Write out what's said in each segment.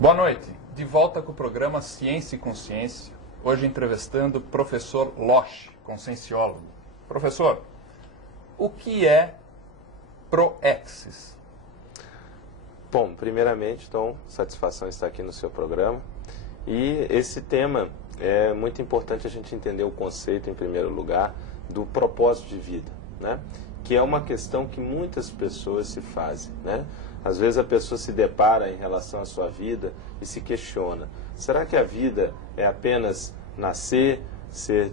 Boa noite, de volta com o programa Ciência e Consciência, hoje entrevistando o professor Loche, conscienciólogo. Professor, o que é Proexis? Bom, primeiramente, então, satisfação estar aqui no seu programa. E esse tema é muito importante a gente entender o conceito, em primeiro lugar, do propósito de vida, né? Que é uma questão que muitas pessoas se fazem, né? Às vezes a pessoa se depara em relação à sua vida e se questiona: será que a vida é apenas nascer,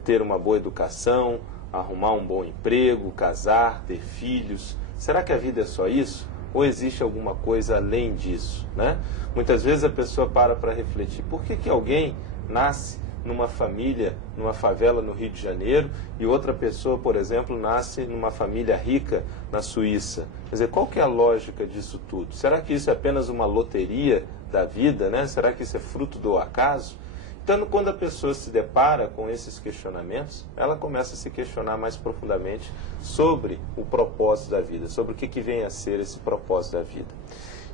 ter uma boa educação, arrumar um bom emprego, casar, ter filhos? Será que a vida é só isso? Ou existe alguma coisa além disso, né? Muitas vezes a pessoa para refletir: por que alguém nasce numa família, numa favela no Rio de Janeiro, e outra pessoa, por exemplo, nasce numa família rica na Suíça? Quer dizer, qual que é a lógica disso tudo? Será que isso é apenas uma loteria da vida, né? Será que isso é fruto do acaso? Então, quando a pessoa se depara com esses questionamentos, ela começa a se questionar mais profundamente sobre o propósito da vida, sobre o que vem a ser esse propósito da vida.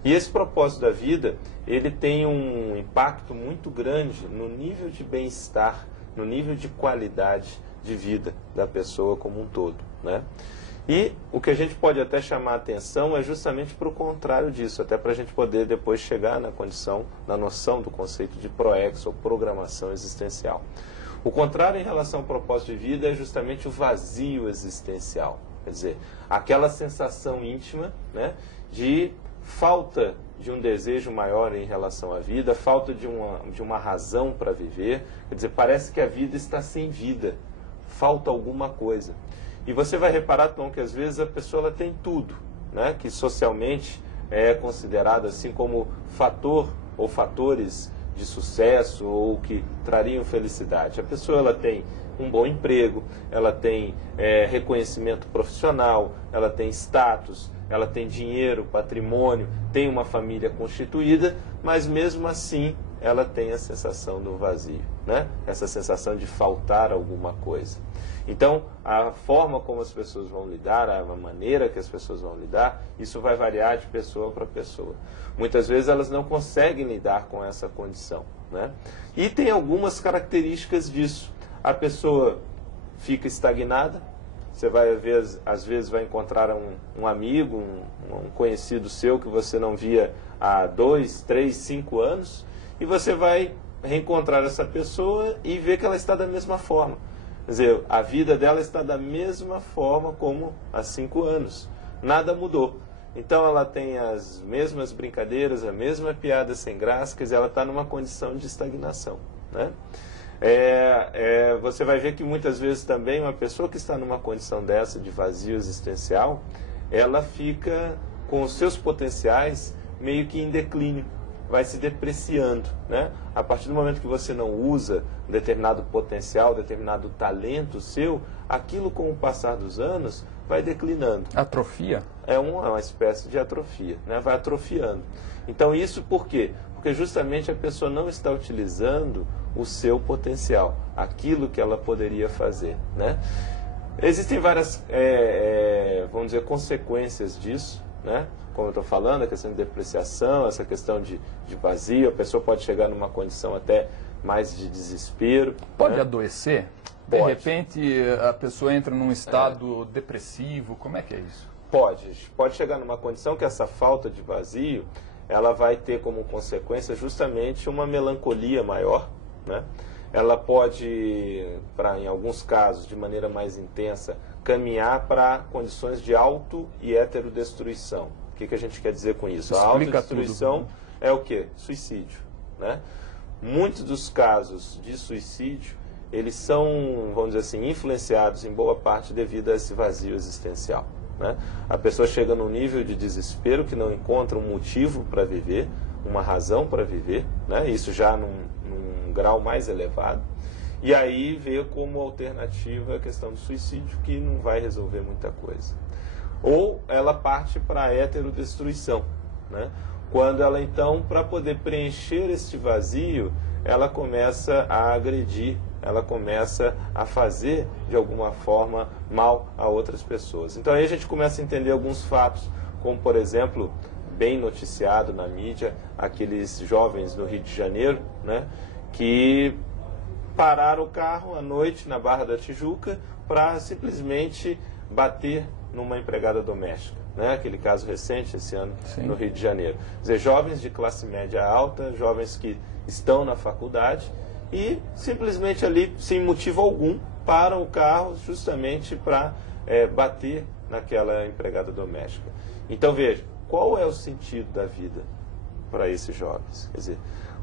E esse propósito da vida, ele tem um impacto muito grande no nível de bem-estar, no nível de qualidade de vida da pessoa como um todo, né? E o que a gente pode até chamar a atenção é justamente para o contrário disso, até para a gente poder depois chegar na condição, na noção do conceito de proex, ou programação existencial. O contrário em relação ao propósito de vida é justamente o vazio existencial, quer dizer, aquela sensação íntima, né, de falta de um desejo maior em relação à vida, falta de uma razão para viver, quer dizer, parece que a vida está sem vida, falta alguma coisa. E você vai reparar, Tom, que às vezes a pessoa ela tem tudo, né, que socialmente é considerado assim como fator ou fatores de sucesso ou que trariam felicidade. A pessoa ela tem um bom emprego, ela tem reconhecimento profissional, ela tem status, ela tem dinheiro, patrimônio, tem uma família constituída, mas mesmo assim ela tem a sensação do vazio, né? Essa sensação de faltar alguma coisa. Então, a forma como as pessoas vão lidar, a maneira que as pessoas vão lidar, isso vai variar de pessoa para pessoa. Muitas vezes elas não conseguem lidar com essa condição, né? E tem algumas características disso. A pessoa fica estagnada, você vai ver, às vezes vai encontrar um amigo, um conhecido seu que você não via há 2, 3, 5 anos, e você vai reencontrar essa pessoa e ver que ela está da mesma forma. Quer dizer, a vida dela está da mesma forma como há 5 anos. Nada mudou. Então ela tem as mesmas brincadeiras, a mesma piada sem graça, quer dizer, ela está numa condição de estagnação, né? Você vai ver que muitas vezes também uma pessoa que está numa condição dessa de vazio existencial, ela fica com os seus potenciais meio que em declínio, vai se depreciando, né? A partir do momento que você não usa um determinado potencial, determinado talento seu, aquilo com o passar dos anos vai declinando. Atrofia? É uma espécie de atrofia, né? Vai atrofiando. Então isso por quê? Porque justamente a pessoa não está utilizando o seu potencial, aquilo que ela poderia fazer, né? Existem várias, vamos dizer, consequências disso, né? Como eu estou falando, a questão de depreciação, essa questão de vazio, a pessoa pode chegar numa condição até mais de desespero. Pode né? adoecer? Pode. De repente a pessoa entra num estado depressivo, como é que é isso? Pode chegar numa condição que essa falta de vazio, ela vai ter como consequência justamente uma melancolia maior, né? Ela pode, em alguns casos, de maneira mais intensa, caminhar para condições de auto e heterodestruição. O que a gente quer dizer com isso? A autodestruição é o quê? Suicídio, né? Muitos dos casos de suicídio, eles são, vamos dizer assim, influenciados em boa parte devido a esse vazio existencial, né? A pessoa chega num nível de desespero que não encontra um motivo para viver, uma razão para viver, né? Isso já num grau mais elevado, e aí vê como alternativa a questão do suicídio, que não vai resolver muita coisa. Ou ela parte para a heterodestruição, né? Quando ela então, para poder preencher este vazio, ela começa a agredir, ela começa a fazer de alguma forma mal a outras pessoas. Então aí a gente começa a entender alguns fatos, como por exemplo, bem noticiado na mídia, aqueles jovens no Rio de Janeiro, né, que pararam o carro à noite na Barra da Tijuca para simplesmente bater numa empregada doméstica, né? Aquele caso recente esse ano no Rio de Janeiro. Quer dizer, jovens de classe média alta, jovens que estão na faculdade e simplesmente ali, sem motivo algum, param o carro justamente para bater naquela empregada doméstica. Então veja, qual é o sentido da vida para esses jovens? Quer dizer,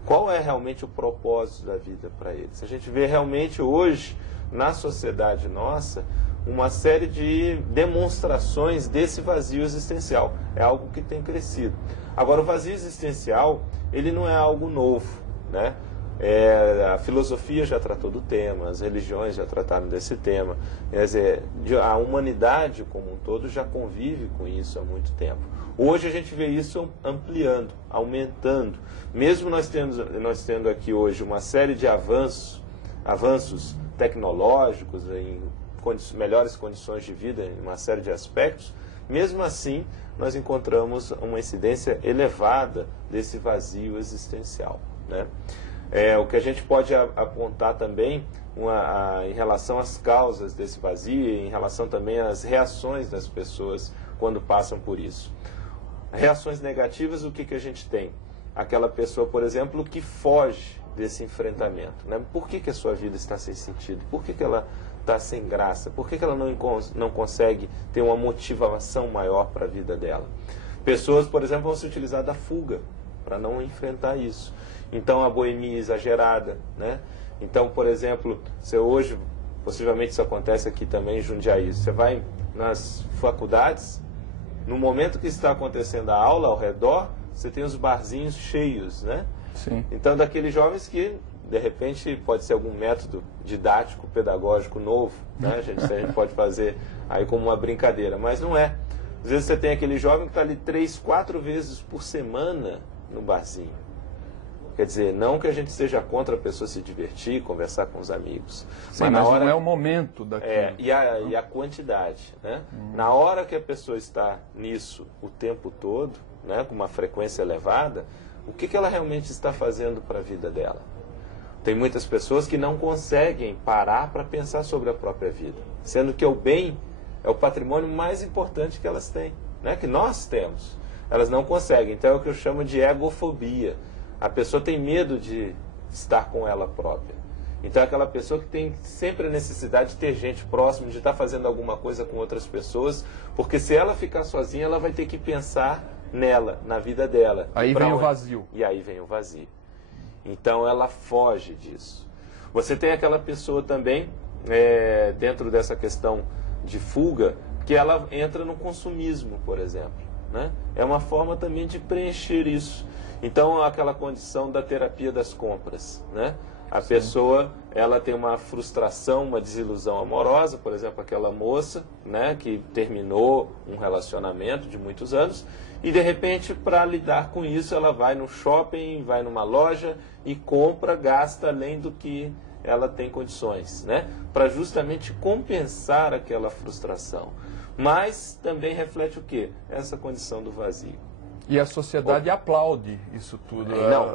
qual é realmente o propósito da vida para eles? A gente vê realmente hoje, na sociedade nossa, uma série de demonstrações desse vazio existencial. É algo que tem crescido. Agora, o vazio existencial, ele não é algo novo, né? A filosofia já tratou do tema, as religiões já trataram desse tema. Quer dizer, a humanidade como um todo já convive com isso há muito tempo. Hoje a gente vê isso ampliando, aumentando. Mesmo nós tendo aqui hoje uma série de avanços tecnológicos, em melhores condições de vida em uma série de aspectos, mesmo assim nós encontramos uma incidência elevada desse vazio existencial, né? O que a gente pode apontar também em relação às causas desse vazio e em relação também às reações das pessoas quando passam por isso. Reações negativas, o que a gente tem? Aquela pessoa, por exemplo, que foge desse enfrentamento, né? Por que a sua vida está sem sentido? Por que ela está sem graça? Por que ela não consegue ter uma motivação maior para a vida dela? Pessoas, por exemplo, vão se utilizar da fuga para não enfrentar isso. Então, a boemia exagerada, né? Então, por exemplo, você hoje, possivelmente isso acontece aqui também em Jundiaí, você vai nas faculdades, no momento que está acontecendo a aula ao redor, você tem os barzinhos cheios, né? Sim. Então, daqueles jovens que, de repente, pode ser algum método didático, pedagógico novo, né? A gente pode fazer aí como uma brincadeira, mas não é. Às vezes você tem aquele jovem que está ali 3, 4 vezes por semana no barzinho. Quer dizer, não que a gente seja contra a pessoa se divertir, conversar com os amigos. Sim, mas não é o momento daquilo. E a quantidade, né? Na hora que a pessoa está nisso o tempo todo, né, com uma frequência elevada, o que ela realmente está fazendo para a vida dela? Tem muitas pessoas que não conseguem parar para pensar sobre a própria vida, sendo que o bem é o patrimônio mais importante que elas têm, né, que nós temos. Elas não conseguem, então é o que eu chamo de egofobia. A pessoa tem medo de estar com ela própria. Então é aquela pessoa que tem sempre a necessidade de ter gente próxima, de estar fazendo alguma coisa com outras pessoas, porque se ela ficar sozinha, ela vai ter que pensar nela, na vida dela. Aí vem o vazio. E aí vem o vazio. Então ela foge disso. Você tem aquela pessoa também, dentro dessa questão de fuga, que ela entra no consumismo, por exemplo, né? É uma forma também de preencher isso. Então, aquela condição da terapia das compras, né? A pessoa, ela tem uma frustração, uma desilusão amorosa, por exemplo, aquela moça, né, que terminou um relacionamento de muitos anos e, de repente, para lidar com isso, ela vai no shopping, vai numa loja e compra, gasta além do que ela tem condições, né? Para justamente compensar aquela frustração. Mas também reflete o quê? Essa condição do vazio. E a sociedade aplaude isso tudo. Não,